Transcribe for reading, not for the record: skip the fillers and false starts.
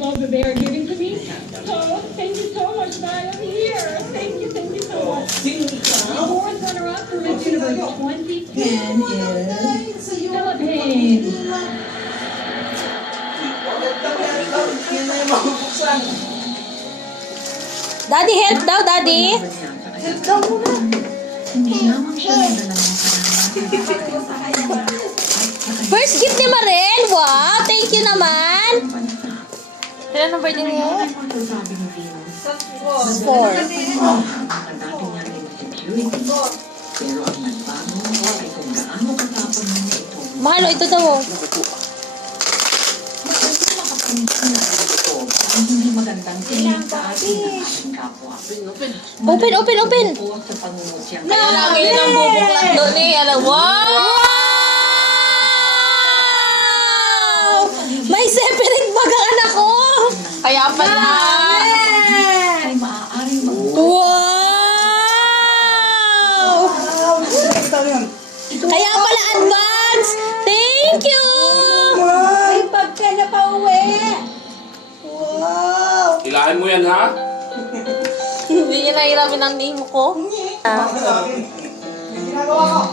love that they are giving to me. So, thank you so much, guys. I'm here. Thank you so much. The fourth runner-up for Miss Universe 2010 is Philippines. Daddy, help daw, Daddy. Help daw muna. First gift ni Marel. Wow, thank you naman. Ilan ang birthday niya? 4. Mahalo ito daw. Oh. Open. Nalangin ang bubuklat doon eh. Wow! May separate bag ang anak ko. Kaya pala. Wow! Kaya pala advance. Thank you. May bag ka na pa uwi. Wow! Hilahin mo yan, ha? Hindi niya nahiramin ang name ko. Ginagawa ko.